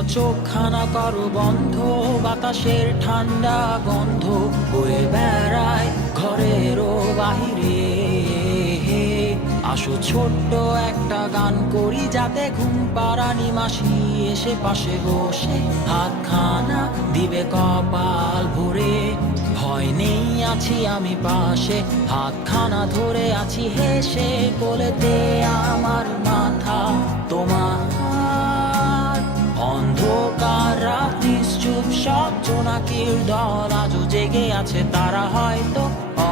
খোলা চোখখানা করো বন্ধ, বাতাসের ঠান্ডা গন্ধ বয়ে বেড়ায় ঘরেরও বাহিরে। আসো ছোট্ট একটা গান করি, যাতে ঘুম পাড়ানি মাসি এসে পাশে বসে হাতখানা দিবে কপাল ভরে। ভয় নেই, আছি আমি পাশে, হাতখানা ধরে আছি হেসে, কোলেতে আমার মাথা তোমার। অন্ধকার রাত নিশ্চুপ, সব জোনাকির দল আজও জেগে আছে, তারা হয়তো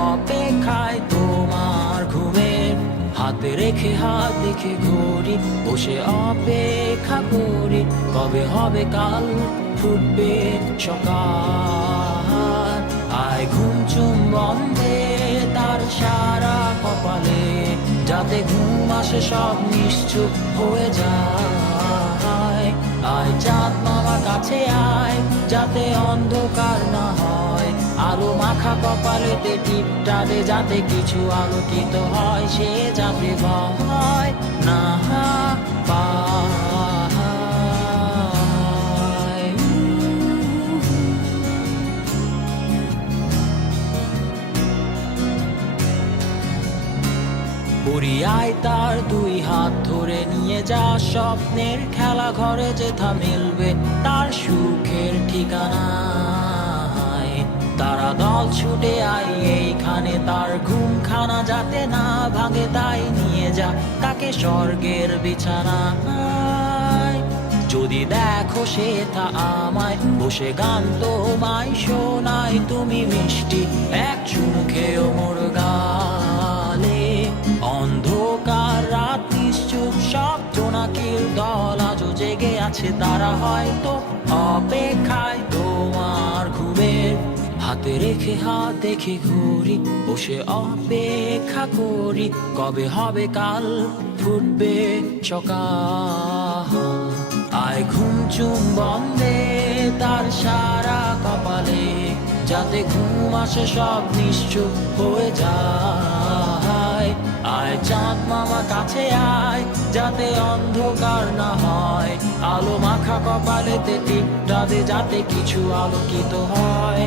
অপেক্ষায় তোমার ঘুমের। হাতে রেখে হাত দেখে ঘড়ি, বসে অপেক্ষা করি, কবে হবে কাল, ফুটবে সকাল। আয় ঘুম চুম্বন দে তার সারা কপালে, যাতে ঘুম আসে সব নিশ্চুপ হয়ে যায়। আয় চাঁদ মামা কাছে আয়, যাতে অন্ধকার না হয়, আলো মাখা কপালেতে টিপটা দে, যাতে কিছু আলোকিত হয়, সে যাতে ভয় না পায়। পরিয়ায় তার দুই হাত ধরে নিয়ে যা, স্বপ্নের খেলা ঘরে যেথা মিলবে তার সুখের ঠিকানা। তারা দল ছুটে আয় এইখানে, তার ঘুমখানা যাতে না ভাঙে, তাই নিয়ে যা তাকে স্বর্গের বিছানায়। যদি দেখো সে তা আমায় বসে গান তোমায় শোনায়, তুমি মিষ্টি এক চুমু খেয়েও মোর গালে। অন্ধকার রাত নিশ্চুপ, সব জোনাকির দল আজও জেগে আছে, তারা হয়তো অপেক্ষায় তোমার ঘুমের। হাতে রেখে হাত দেখে ঘুরি, বসে অপেক্ষা করি, কবে হবে কাল, ফুটবে সকাল। আয় ঘুম চুম্বন দে তার সারা কপালে, যাতে ঘুম আসে সব নিশ্চুপ হয়ে যায়। আয় চাঁদ মামা কাছে আয়, যাতে অন্ধকার না হয়, আলো মাখা কপালেতে টিপটা দে, যাতে কিছু আলোকিত হয়।